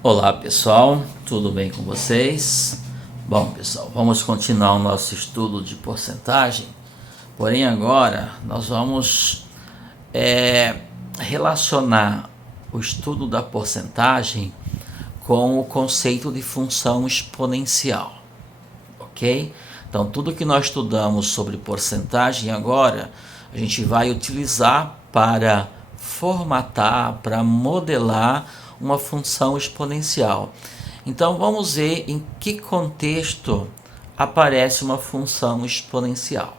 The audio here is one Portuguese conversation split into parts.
Olá pessoal, tudo bem com vocês? Bom pessoal, vamos continuar o nosso estudo de porcentagem, porém agora nós vamos relacionar o estudo da porcentagem com o conceito de função exponencial, ok? Então tudo que nós estudamos sobre porcentagem agora, a gente vai utilizar para formatar, para modelar uma função exponencial. Então vamos ver em que contexto aparece uma função exponencial,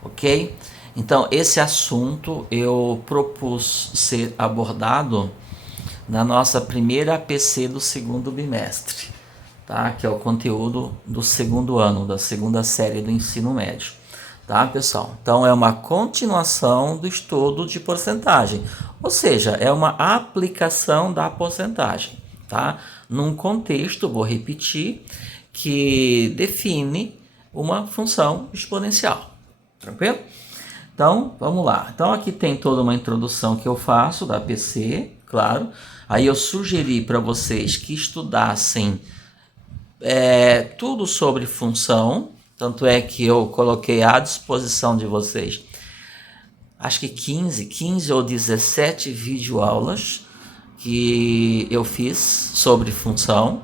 ok? Então esse assunto eu propus ser abordado na nossa primeira APC do segundo bimestre, tá? Que é o conteúdo do segundo ano, da segunda série do ensino médio. Tá, pessoal? Então é uma continuação do estudo de porcentagem, ou seja, é uma aplicação da porcentagem, tá? Num contexto, vou repetir, que define uma função exponencial. Tranquilo? Então, vamos lá. Então aqui tem toda uma introdução que eu faço da APC, claro. Aí eu sugeri para vocês que estudassem tudo sobre função, tanto é que eu coloquei à disposição de vocês, acho que 15 ou 17 videoaulas que eu fiz sobre função.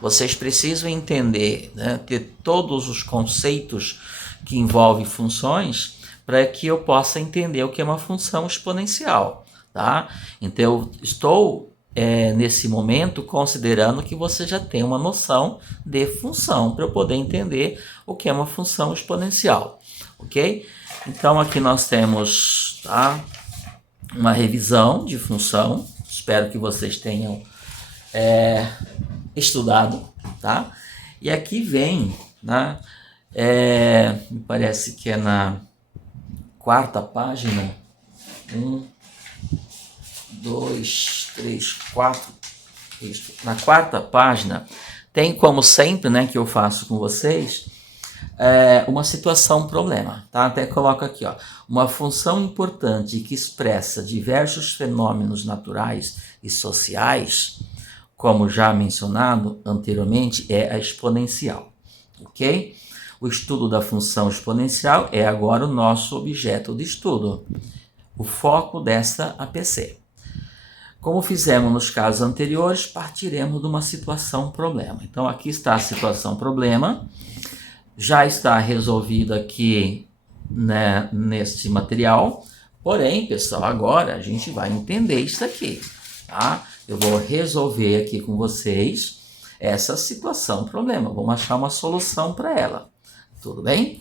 Vocês precisam entender, né, ter todos os conceitos que envolvem funções para que eu possa entender o que é uma função exponencial, tá? Então eu estou nesse momento considerando que você já tem uma noção de função para eu poder entender o que é uma função exponencial, ok? Então aqui nós temos, tá, uma revisão de função. Espero que vocês tenham estudado, tá? E aqui vem, né, me parece que é na quarta página, 1, 2, 3, 4, isso. Na quarta página tem, como sempre, né, que eu faço com vocês, uma situação problema, tá? Até coloco aqui, ó, uma função importante que expressa diversos fenômenos naturais e sociais, como já mencionado anteriormente, é a exponencial, ok? O estudo da função exponencial é agora o nosso objeto de estudo, o foco desta APC. Como fizemos nos casos anteriores, partiremos de uma situação problema. Então aqui está a situação problema, já está resolvida aqui, né, neste material. Porém, pessoal, agora a gente vai entender isso aqui, tá? Eu vou resolver aqui com vocês essa situação problema. Vamos achar uma solução para ela. Tudo bem?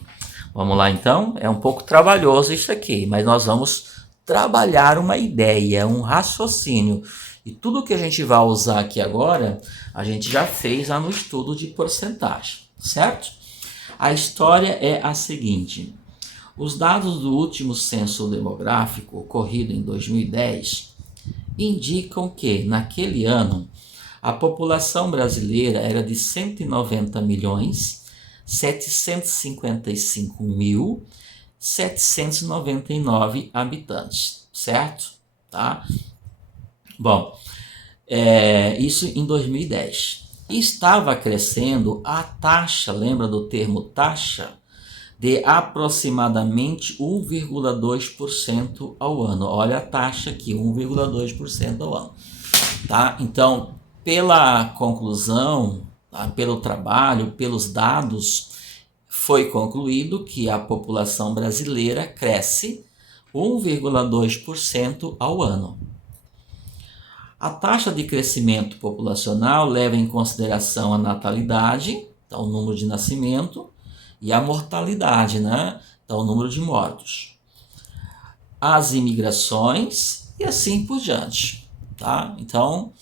Vamos lá então. É um pouco trabalhoso isso aqui, mas nós vamos trabalhar uma ideia, um raciocínio. E tudo que a gente vai usar aqui agora, a gente já fez lá no estudo de porcentagem, certo? A história é a seguinte: os dados do último censo demográfico, ocorrido em 2010, indicam que, naquele ano, a população brasileira era de 190.755.799 habitantes, certo? Tá? Bom, isso em 2010. E estava crescendo a taxa, lembra do termo taxa? De aproximadamente 1,2% ao ano. Olha a taxa aqui, 1,2% ao ano. Tá? Então, pela conclusão, tá, pelo trabalho, pelos dados, foi concluído que a população brasileira cresce 1,2% ao ano. A taxa de crescimento populacional leva em consideração a natalidade, então o número de nascimento, e a mortalidade, né? Então o número de mortos, as imigrações e assim por diante, tá? Então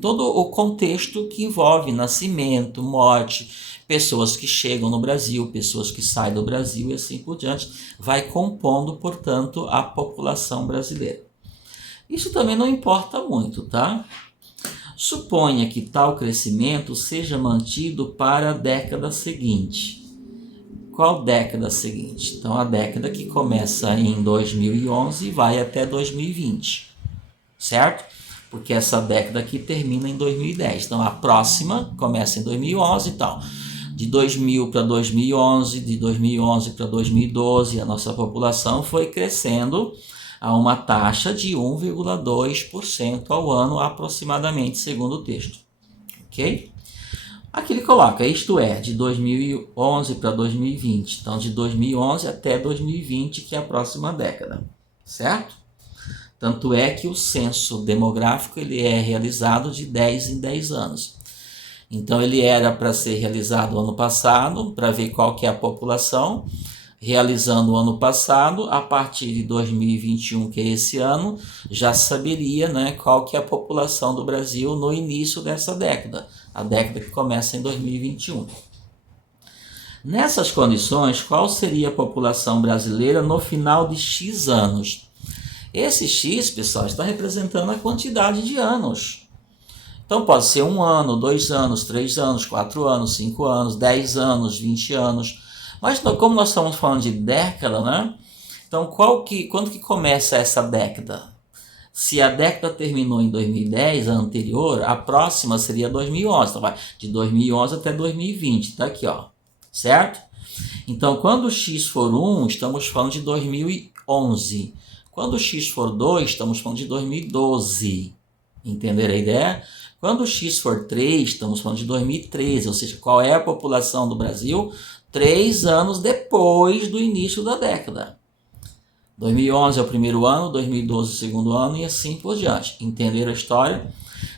todo o contexto que envolve nascimento, morte, pessoas que chegam no Brasil, pessoas que saem do Brasil e assim por diante, vai compondo, portanto, a população brasileira. Isso também não importa muito, tá? Suponha que tal crescimento seja mantido para a década seguinte. Qual década seguinte? Então, a década que começa em 2011 e vai até 2020. certo? Porque essa década aqui termina em 2010. Então a próxima começa em 2011 e tal. De 2000 para 2011, de 2011 para 2012, a nossa população foi crescendo a uma taxa de 1,2% ao ano aproximadamente, segundo o texto. Ok? Aqui ele coloca, isto é, de 2011 para 2020. Então, de 2011 até 2020, que é a próxima década. Certo? Tanto é que o censo demográfico ele é realizado de 10 em 10 anos. Então, ele era para ser realizado ano passado, para ver qual que é a população. Realizando o ano passado, a partir de 2021, que é esse ano, já saberia, né, qual que é a população do Brasil no início dessa década, a década que começa em 2021. Nessas condições, qual seria a população brasileira no final de X anos? Esse X, pessoal, está representando a quantidade de anos. Então pode ser 1 ano, 2 anos, 3 anos, 4 anos, 5 anos, 10 anos, 20 anos. Mas como nós estamos falando de década, né? Então quando que começa essa década? Se a década terminou em 2010, a anterior, a próxima seria 2011. Então vai de 2011 até 2020, tá aqui, ó. Certo? Então quando o X for 1, estamos falando de 2011. Quando o X for 2, estamos falando de 2012. Entenderam a ideia? Quando o X for 3, estamos falando de 2013. Ou seja, qual é a população do Brasil 3 anos depois do início da década. 2011 é o primeiro ano, 2012 é o segundo ano e assim por diante. Entenderam a história?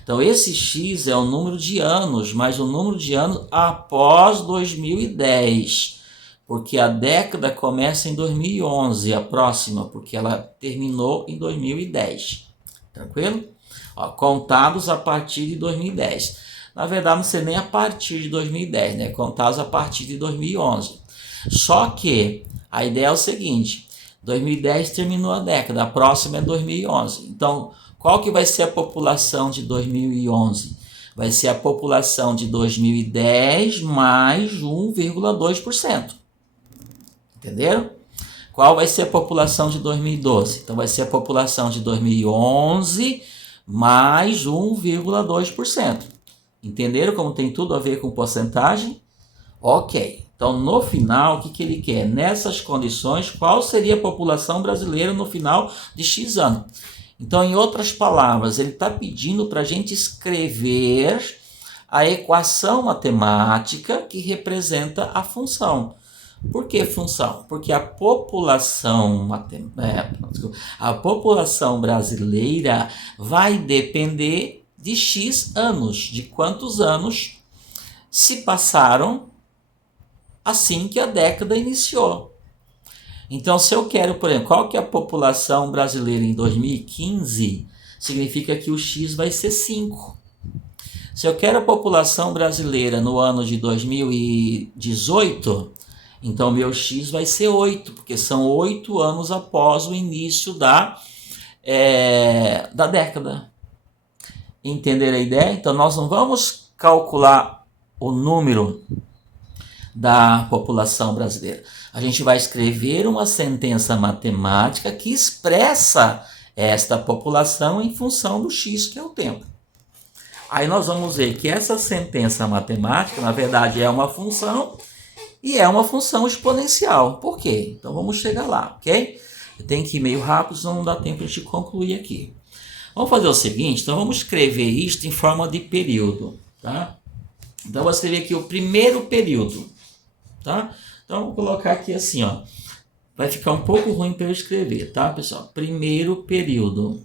Então esse X é o número de anos, mas o número de anos após 2010. Porque a década começa em 2011, a próxima, porque ela terminou em 2010. Tranquilo? Ó, contados a partir de 2010. Na verdade, não sei nem a partir de 2010, né? Contados a partir de 2011. Só que a ideia é o seguinte, 2010 terminou a década, a próxima é 2011. Então, qual que vai ser a população de 2011? Vai ser a população de 2010 mais 1,2%. Entenderam? Qual vai ser a população de 2012? Então, vai ser a população de 2011 mais 1,2%. Entenderam como tem tudo a ver com porcentagem? Ok. Então, no final, o que ele quer? Nessas condições, qual seria a população brasileira no final de X ano? Então, em outras palavras, ele está pedindo para a gente escrever a equação matemática que representa a função. Por que função? Porque a população brasileira vai depender de X anos, de quantos anos se passaram assim que a década iniciou. Então, se eu quero, por exemplo, qual que é a população brasileira em 2015, significa que o X vai ser 5. Se eu quero a população brasileira no ano de 2018, então meu X vai ser 8, porque são 8 anos após o início da década. Entenderam a ideia? Então nós não vamos calcular o número da população brasileira. A gente vai escrever uma sentença matemática que expressa esta população em função do X, que é o tempo. Aí nós vamos ver que essa sentença matemática, na verdade, é uma função e é uma função exponencial. Por quê? Então vamos chegar lá, ok? Eu tenho que ir meio rápido, senão não dá tempo de concluir aqui. Vamos fazer o seguinte, então vamos escrever isto em forma de período, tá? Então eu vou escrever aqui o primeiro período, tá? Então vou colocar aqui assim, ó. Vai ficar um pouco ruim para eu escrever, tá, pessoal? Primeiro período.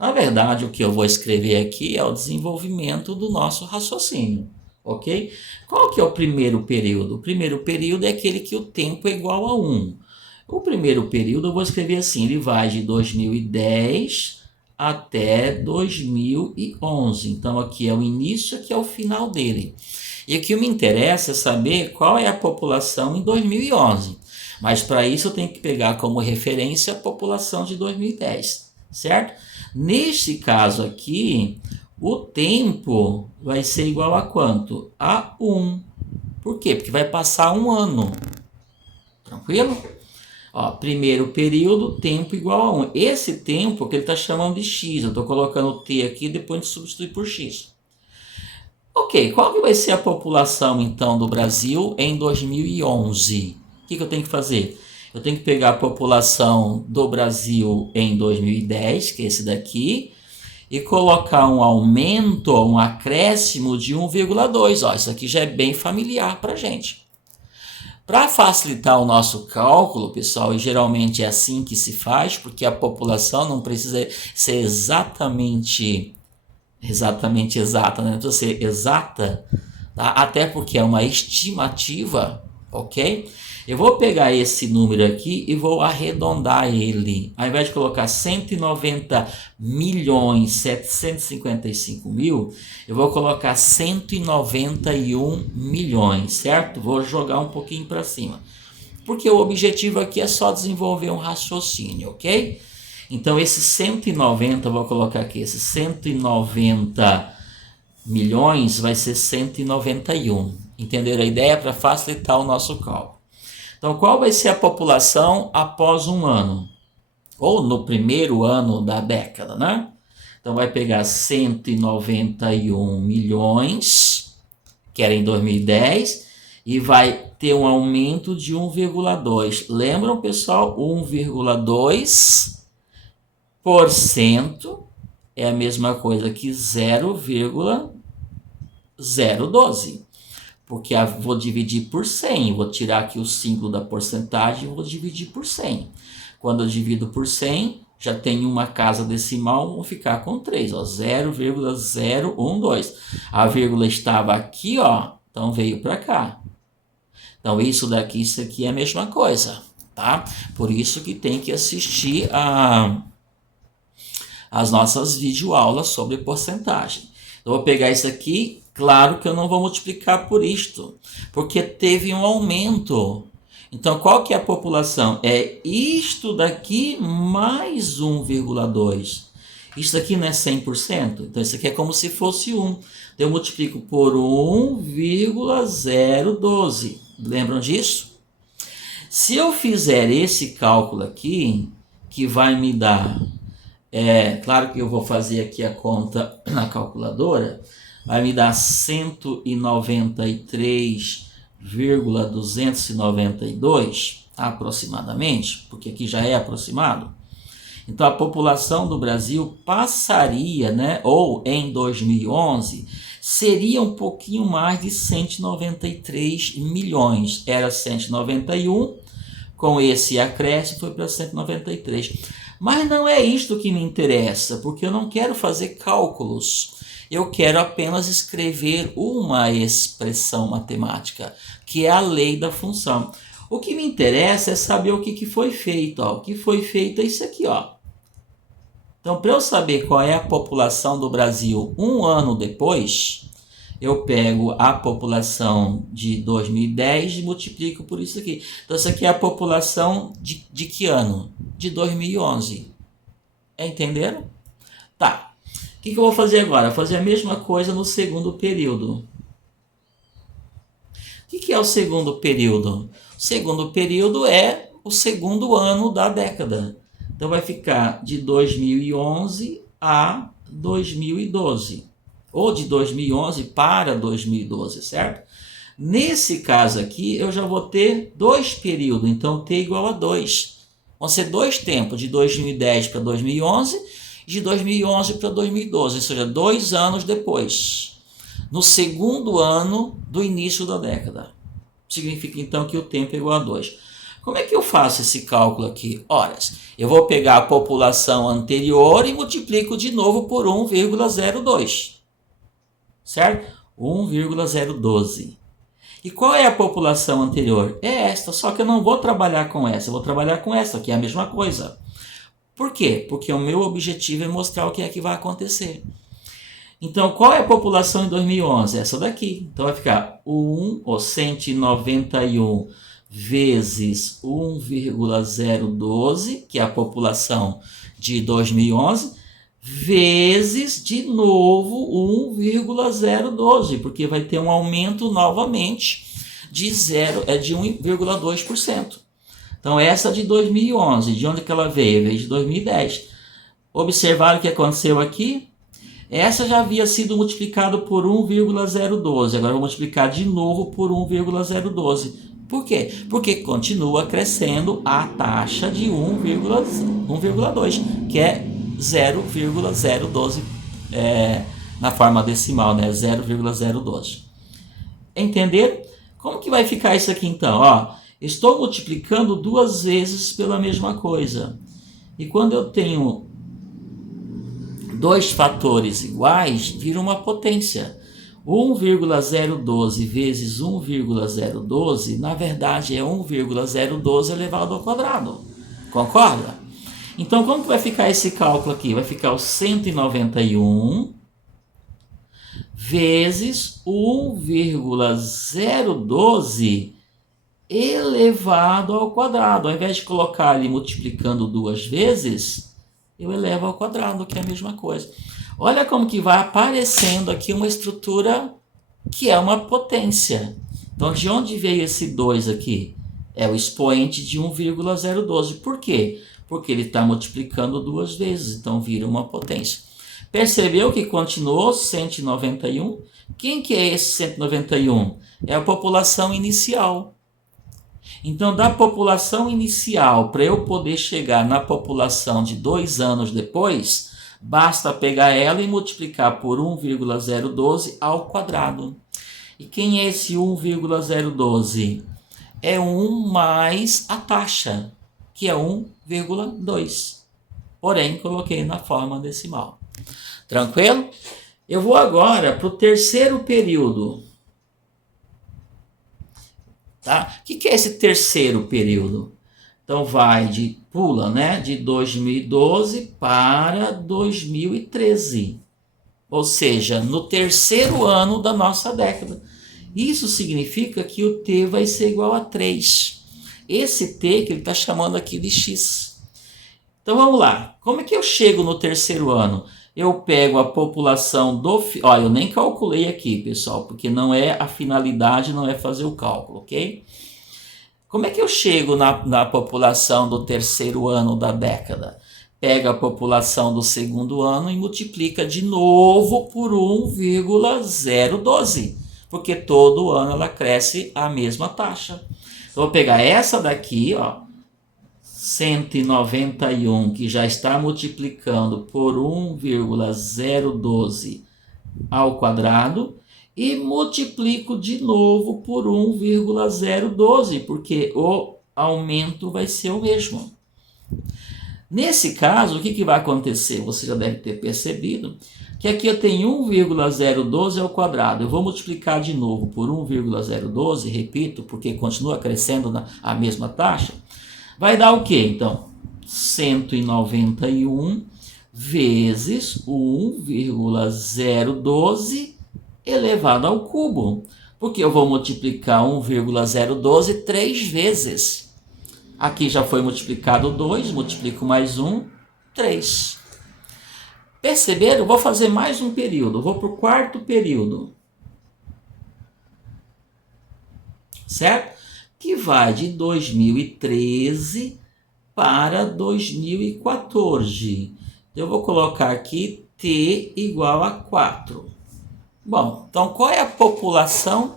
Na verdade, o que eu vou escrever aqui é o desenvolvimento do nosso raciocínio, ok? Qual que é o primeiro período? O primeiro período é aquele que o tempo é igual a 1. O primeiro período eu vou escrever assim, ele vai de 2010 até 2011. Então aqui é o início, aqui é o final dele. E o que me interessa é saber qual é a população em 2011. Mas para isso eu tenho que pegar como referência a população de 2010, certo? Neste caso aqui, o tempo vai ser igual a quanto? A 1. Por quê? Porque vai passar um ano. Tranquilo? Ó, primeiro período, tempo igual a 1. Esse tempo que ele está chamando de x, eu estou colocando o t aqui, depois a gente substitui por x. Ok, qual que vai ser a população então do Brasil em 2011? O que eu tenho que fazer? Eu tenho que pegar a população do Brasil em 2010, que é esse daqui, e colocar um aumento, um acréscimo de 1,2. Ó, isso aqui já é bem familiar para a gente. Para facilitar o nosso cálculo, pessoal, e geralmente é assim que se faz, porque a população não precisa ser exatamente exata, né? Não precisa ser exata, tá? Até porque é uma estimativa, ok? Eu vou pegar esse número aqui e vou arredondar ele. Ao invés de colocar 190.755.000, eu vou colocar 191 milhões, certo? Vou jogar um pouquinho para cima. Porque o objetivo aqui é só desenvolver um raciocínio, ok? Então, esse 190, vou colocar aqui, esse 190 milhões vai ser 191. Entenderam a ideia? Para facilitar o nosso cálculo. Então, qual vai ser a população após um ano? Ou no primeiro ano da década, né? Então, vai pegar 191 milhões, que era em 2010, e vai ter um aumento de 1,2. Lembram, pessoal? 1,2% é a mesma coisa que 0,012. Porque vou dividir por 100, vou tirar aqui o símbolo da porcentagem e vou dividir por 100. Quando eu divido por 100, já tenho uma casa decimal, vou ficar com 3, ó, 0,012. A vírgula estava aqui, ó, então veio para cá. Então isso aqui é a mesma coisa, tá? Por isso que tem que assistir as nossas videoaulas sobre porcentagem. Eu vou pegar isso aqui. Claro que eu não vou multiplicar por isto, porque teve um aumento. Então, qual que é a população? É isto daqui mais 1,2. Isso aqui não é 100%? Então, isso aqui é como se fosse 1. Então, eu multiplico por 1,012. Lembram disso? Se eu fizer esse cálculo aqui, que vai me dar... claro que eu vou fazer aqui a conta na calculadora... Vai me dar 193,292 aproximadamente, porque aqui já é aproximado. Então a população do Brasil passaria, né, ou em 2011, seria um pouquinho mais de 193 milhões. Era 191, com esse acréscimo foi para 193. Mas não é isto que me interessa, porque eu não quero fazer cálculos. Eu quero apenas escrever uma expressão matemática, que é a lei da função. O que me interessa é saber o que foi feito. Ó. O que foi feito é isso aqui. Ó. Então, para eu saber qual é a população do Brasil um ano depois, eu pego a população de 2010 e multiplico por isso aqui. Então, isso aqui é a população de que ano? De 2011. Entenderam? Tá. O que eu vou fazer agora? Vou fazer a mesma coisa no segundo período. O que é o segundo período? O segundo período é o segundo ano da década. Então vai ficar de 2011 a 2012. Ou de 2011 para 2012, certo? Nesse caso aqui, eu já vou ter dois períodos. Então, t igual a 2. Vão ser dois tempos, de 2010 para 2011 de 2011 para 2012, ou seja, 2 anos depois, no segundo ano do início da década. Significa então que o tempo é igual a 2. Como é que eu faço esse cálculo aqui? Ora, eu vou pegar a população anterior e multiplico de novo por 1,02, certo? 1,012. E qual é a população anterior? É esta, só que eu não vou trabalhar com essa, eu vou trabalhar com essa, que é a mesma coisa. Por quê? Porque o meu objetivo é mostrar o que é que vai acontecer. Então, qual é a população em 2011? Essa daqui. Então, vai ficar 191 vezes 1,012, que é a população de 2011, vezes, de novo, 1,012, porque vai ter um aumento novamente de 1,2%. Então essa de 2011, de onde que ela veio? Veio de 2010. Observaram o que aconteceu aqui? Essa já havia sido multiplicado por 1,012. Agora eu vou multiplicar de novo por 1,012. Por quê? Porque continua crescendo a taxa de 1,2, que é 0,012 na forma decimal, né? 0,012. Entenderam? Como que vai ficar isso aqui então? Ó, estou multiplicando duas vezes pela mesma coisa. E quando eu tenho dois fatores iguais, vira uma potência. 1,012 vezes 1,012, na verdade é 1,012 elevado ao quadrado. Concorda? Então, como que vai ficar esse cálculo aqui? Vai ficar o 191 vezes 1,012 elevado ao quadrado. Ao invés de colocar ali multiplicando duas vezes, eu elevo ao quadrado, que é a mesma coisa. Olha como que vai aparecendo aqui uma estrutura que é uma potência. Então, de onde veio esse 2 aqui? É o expoente de 1,012. Por quê? Porque ele está multiplicando duas vezes, então vira uma potência. Percebeu que continuou 191? Quem que é esse 191? É a população inicial. Então, da população inicial, para eu poder chegar na população de 2 anos depois, basta pegar ela e multiplicar por 1,012 ao quadrado. E quem é esse 1,012? É 1 mais a taxa, que é 1,2. Porém, coloquei na forma decimal. Tranquilo? Eu vou agora para o terceiro período. Tá? O que é esse terceiro período? Então pula, né, de 2012 para 2013. Ou seja, no terceiro ano da nossa década. Isso significa que o t vai ser igual a 3. Esse t que ele está chamando aqui de x. Então vamos lá. Como é que eu chego no terceiro ano? Eu pego a população do... Olha, eu nem calculei aqui, pessoal, porque não é a finalidade, não é fazer o cálculo, ok? Como é que eu chego na população do terceiro ano da década? Pega a população do segundo ano e multiplica de novo por 1,012, porque todo ano ela cresce a mesma taxa. Então, vou pegar essa daqui, ó, 191, que já está multiplicando por 1,012 ao quadrado, e multiplico de novo por 1,012, porque o aumento vai ser o mesmo. Nesse caso, o que vai acontecer? Você já deve ter percebido que aqui eu tenho 1,012 ao quadrado. Eu vou multiplicar de novo por 1,012, repito, porque continua crescendo a mesma taxa. Vai dar o quê? Então, 191 vezes 1,012 elevado ao cubo. Porque eu vou multiplicar 1,012 3 vezes. Aqui já foi multiplicado 2, multiplico mais 1, 3. Perceberam? Eu vou fazer mais um período. Vou para o quarto período. Certo? Que vai de 2013 para 2014. Eu vou colocar aqui t igual a 4. Bom, então qual é a população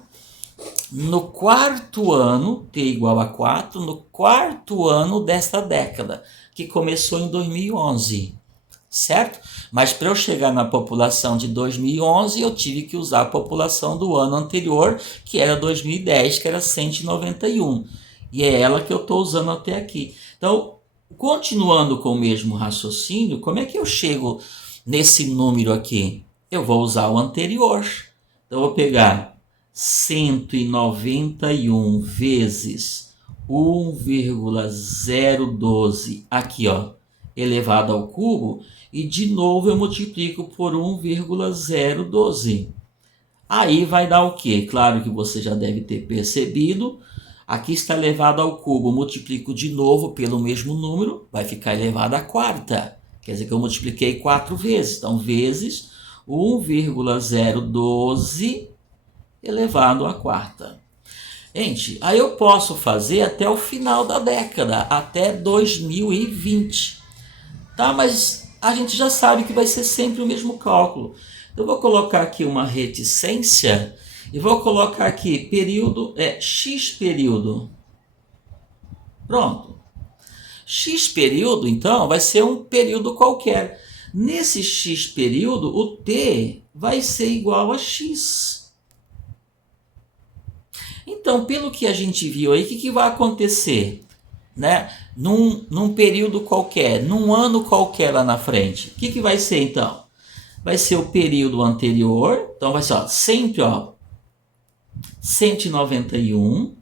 no quarto ano, t igual a 4, no quarto ano desta década, que começou em 2011, certo? Mas para eu chegar na população de 2011, eu tive que usar a população do ano anterior, que era 2010, que era 191. E é ela que eu estou usando até aqui. Então, continuando com o mesmo raciocínio, como é que eu chego nesse número aqui? Eu vou usar o anterior. Então, eu vou pegar 191 vezes 1,012 aqui, ó, elevado ao cubo, e de novo eu multiplico por 1,012. Aí vai dar o quê? Claro que você já deve ter percebido. Aqui está elevado ao cubo, multiplico de novo pelo mesmo número, vai ficar elevado à quarta. Quer dizer que eu multipliquei 4 vezes. Então, vezes 1,012 elevado à quarta. Gente, aí eu posso fazer até o final da década, até 2020. Tá, mas a gente já sabe que vai ser sempre o mesmo cálculo. Eu vou colocar aqui uma reticência e vou colocar aqui período, X período. Pronto. X período, então, vai ser um período qualquer. Nesse X período, o T vai ser igual a X. Então, pelo que a gente viu aí, o que vai acontecer? Né? Num período qualquer, num ano qualquer lá na frente. O que vai ser, então? Vai ser o período anterior. Então, vai ser sempre 191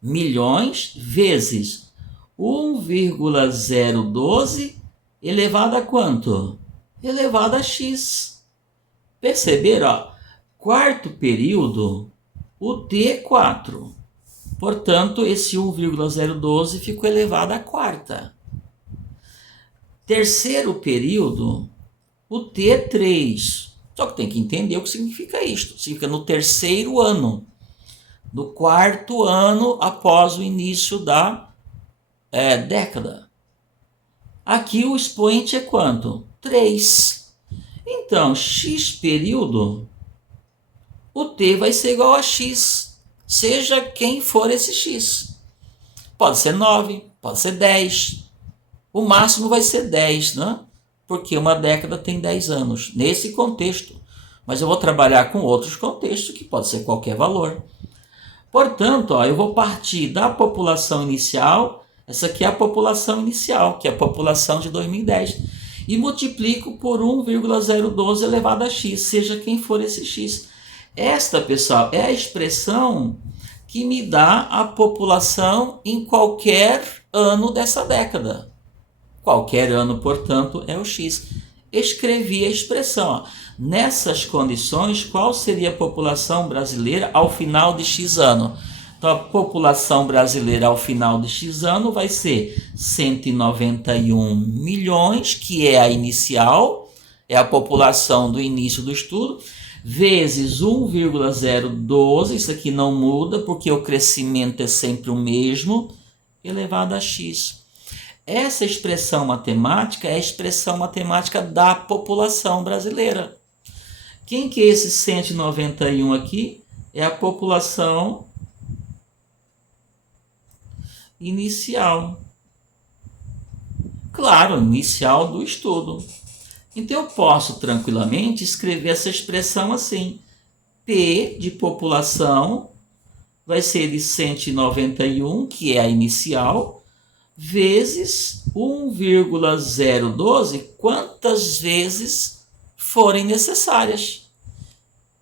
milhões vezes 1,012 elevado a quanto? Elevado a x. Perceberam? Quarto período, o T é 4. Portanto, esse 1,012 ficou elevado à quarta. Terceiro período, o T é 3. Só que tem que entender o que significa isto. Significa no terceiro ano. No quarto ano após o início da década. Aqui o expoente é quanto? 3. Então, x período, o T vai ser igual a x, seja quem for esse x. Pode ser 9, pode ser 10. O máximo vai ser 10, né? Porque uma década tem 10 anos, nesse contexto. Mas eu vou trabalhar com outros contextos, que pode ser qualquer valor. Portanto, eu vou partir da população inicial, essa aqui é a população inicial, que é a população de 2010, e multiplico por 1,012 elevado a x, seja quem for esse x. Esta, pessoal, é a expressão que me dá a população em qualquer ano dessa década. Qualquer ano, portanto, é o x. Escrevi a expressão. Nessas condições, qual seria a população brasileira ao final de x ano? Então, a população brasileira ao final de x ano vai ser 191 milhões, que é a inicial, é a população do início do estudo, vezes 1,012, isso aqui não muda, porque o crescimento é sempre o mesmo, elevado a x. Essa expressão matemática é a expressão matemática da população brasileira. Quem que é esse 191 aqui? É a população inicial. Claro, inicial do estudo. Então eu posso tranquilamente escrever essa expressão assim. P de população vai ser de 191, que é a inicial, vezes 1,012, quantas vezes forem necessárias.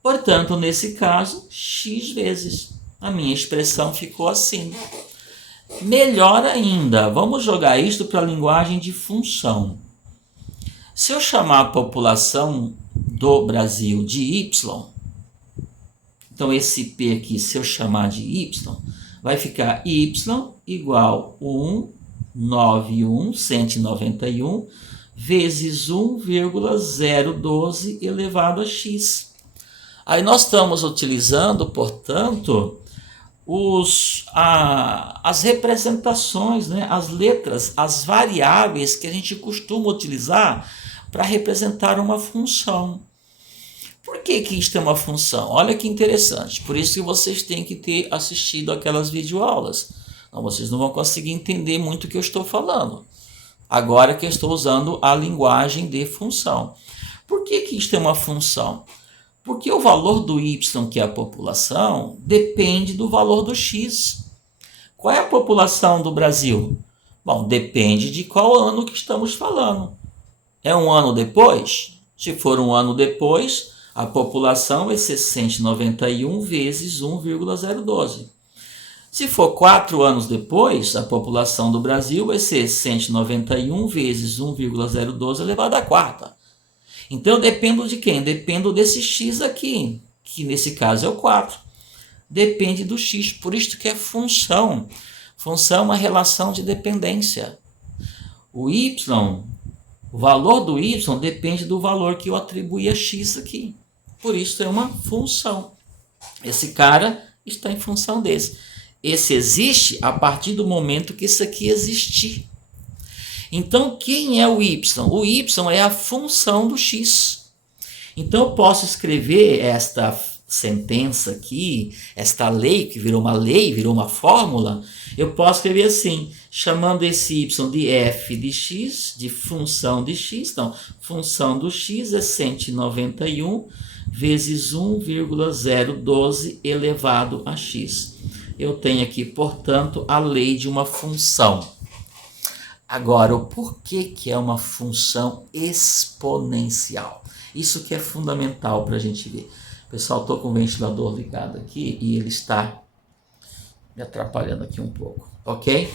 Portanto, nesse caso, x vezes. A minha expressão ficou assim. Melhor ainda, vamos jogar isto para a linguagem de função. Se eu chamar a população do Brasil de y, então esse P aqui, se eu chamar de y, vai ficar y igual 191 vezes 1,012 elevado a x. Aí nós estamos utilizando, portanto, as representações, né? As letras, as variáveis que a gente costuma utilizar para representar uma função. Por que isto é uma função? Olha que interessante. Por isso que vocês têm que ter assistido aquelas videoaulas. Não, vocês não vão conseguir entender muito o que eu estou falando. Agora que eu estou usando a linguagem de função. Por que isto é uma função? Porque o valor do y, que é a população, depende do valor do x. Qual é a população do Brasil? Bom, depende de qual ano que estamos falando. É um ano depois? Se for um ano depois, a população vai ser 191 vezes 1,012. Se for 4 anos depois, a população do Brasil vai ser 191 vezes 1,012 elevado à quarta. Então, eu dependo de quem? Dependo desse x aqui, que nesse caso é o 4. Depende do x, por isso que é função. Função é uma relação de dependência. O valor do y depende do valor que eu atribuí a x aqui. Por isso é uma função. Esse cara está em função desse. Esse existe a partir do momento que isso aqui existir. Então, quem é o y? O y é a função do x. Então, eu posso escrever esta sentença aqui, esta lei, que virou uma lei, virou uma fórmula, eu posso escrever assim, chamando esse y de f de x, de função de x. Então, função do x é 191 vezes 1,012 elevado a x. Eu tenho aqui, portanto, a lei de uma função. Agora, o porquê que é uma função exponencial? Isso que é fundamental para a gente ver. Pessoal, estou com o ventilador ligado aqui e ele está me atrapalhando aqui um pouco, ok?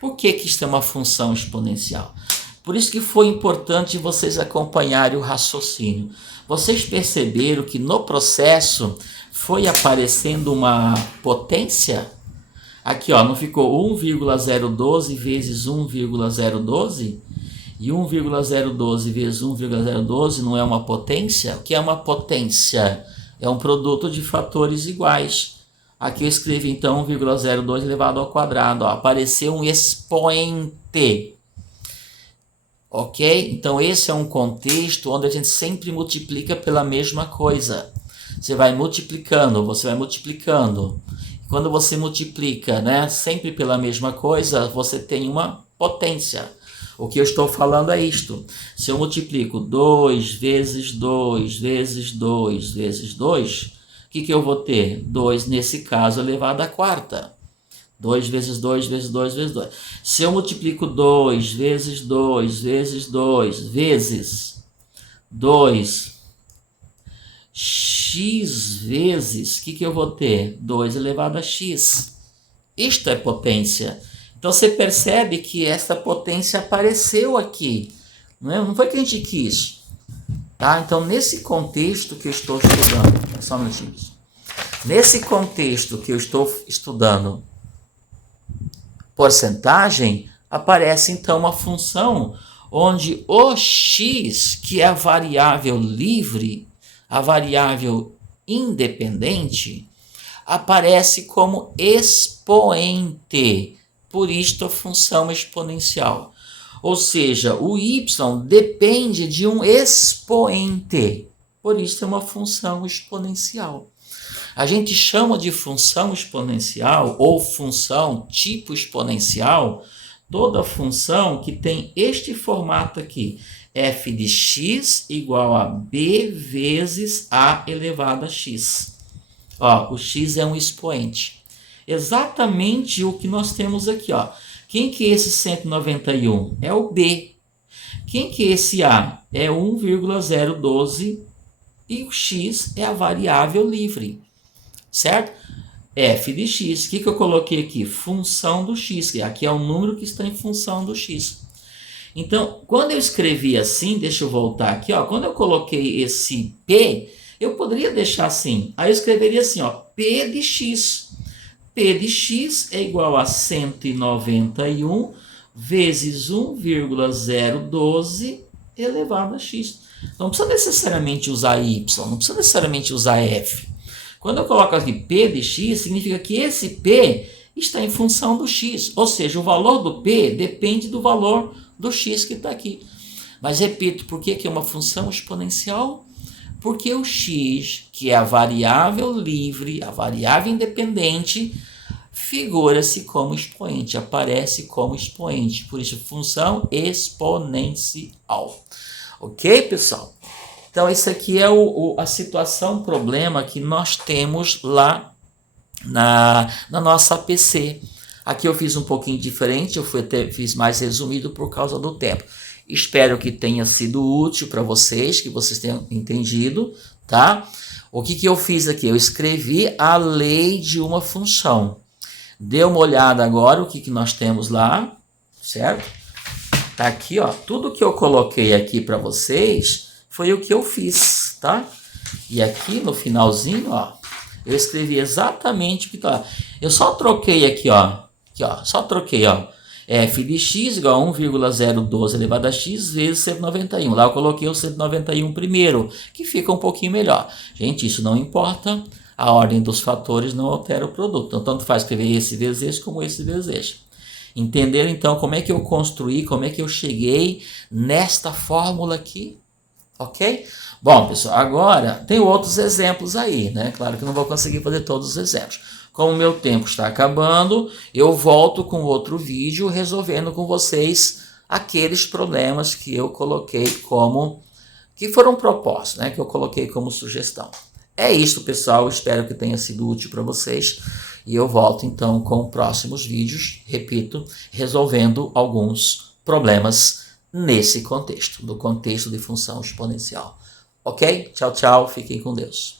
Por que isso é uma função exponencial? Por isso que foi importante vocês acompanharem o raciocínio. Vocês perceberam que no processo foi aparecendo uma potência? Aqui, ó, não ficou 1,012 vezes 1,012? E 1,012 vezes 1,012 não é uma potência? O que é uma potência? É um produto de fatores iguais. Aqui eu escrevi então 1,02 elevado ao quadrado. Ó, apareceu um expoente. Ok? Então esse é um contexto onde a gente sempre multiplica pela mesma coisa. Você vai multiplicando, você vai multiplicando. Quando você multiplica, né, sempre pela mesma coisa, você tem uma potência. O que eu estou falando é isto. Se eu multiplico 2 vezes 2 vezes 2 vezes 2, o que eu vou ter? 2 nesse caso elevado à quarta. 2 vezes 2 vezes 2 vezes 2. Se eu multiplico 2 vezes 2 vezes 2 vezes 2, x vezes, o que eu vou ter? 2 elevado a x. Isto é potência. Então você percebe que essa potência apareceu aqui. Não foi que a gente quis. Tá? Então nesse contexto que eu estou estudando, só um minutinho. Nesse contexto que eu estou estudando porcentagem, aparece então uma função onde o x, que é a variável livre, a variável independente, aparece como expoente. Por isto a função exponencial. Ou seja, o y depende de um expoente. Por isso é uma função exponencial. A gente chama de função exponencial ou função tipo exponencial toda função que tem este formato aqui. F de x igual a b vezes a elevado a x. Ó, o x é um expoente. Exatamente o que nós temos aqui, ó. Quem que é esse 191? É o B. Quem que é esse A? É 1,012 e o x é a variável livre, certo? F de x. O que eu coloquei aqui? Função do x, que aqui é o número que está em função do x. Então, quando eu escrevi assim, deixa eu voltar aqui, ó. Quando eu coloquei esse P, eu poderia deixar assim. Aí eu escreveria assim, ó, P de x. P de x é igual a 191 vezes 1,012 elevado a x. Não precisa necessariamente usar y, não precisa necessariamente usar f. Quando eu coloco aqui P de x, significa que esse P está em função do x. Ou seja, o valor do P depende do valor do x que está aqui. Mas repito, por que é uma função exponencial? Porque o x, que é a variável livre, a variável independente, figura-se como expoente, aparece como expoente. Por isso, função exponencial. Ok, pessoal? Então, esse aqui é a situação, problema que nós temos lá na nossa APC. Aqui eu fiz um pouquinho diferente, fiz mais resumido por causa do tempo. Espero que tenha sido útil para vocês, que vocês tenham entendido, tá? O que eu fiz aqui? Eu escrevi a lei de uma função. Dê uma olhada agora o que nós temos lá, certo? Tá aqui, ó. Tudo que eu coloquei aqui para vocês foi o que eu fiz, tá? E aqui no finalzinho, ó, eu escrevi exatamente o que tá. Eu só troquei aqui, ó. Só troquei, ó. F de x igual a 1,012 elevado a x vezes 191. Lá eu coloquei o 191 primeiro, que fica um pouquinho melhor. Gente, isso não importa. A ordem dos fatores não altera o produto. Então, tanto faz escrever esse vezes esse como esse vezes esse. Entender, então, como é que eu construí, como é que eu cheguei nesta fórmula aqui, ok? Bom, pessoal, agora tem outros exemplos aí, né? Claro que eu não vou conseguir fazer todos os exemplos. Como o meu tempo está acabando, eu volto com outro vídeo resolvendo com vocês aqueles problemas que eu coloquei como, que foram propostos, né? Que eu coloquei como sugestão. É isso, pessoal. Espero que tenha sido útil para vocês. E eu volto então com próximos vídeos, repito, resolvendo alguns problemas nesse contexto, do contexto de função exponencial. Ok? Tchau, tchau. Fiquem com Deus.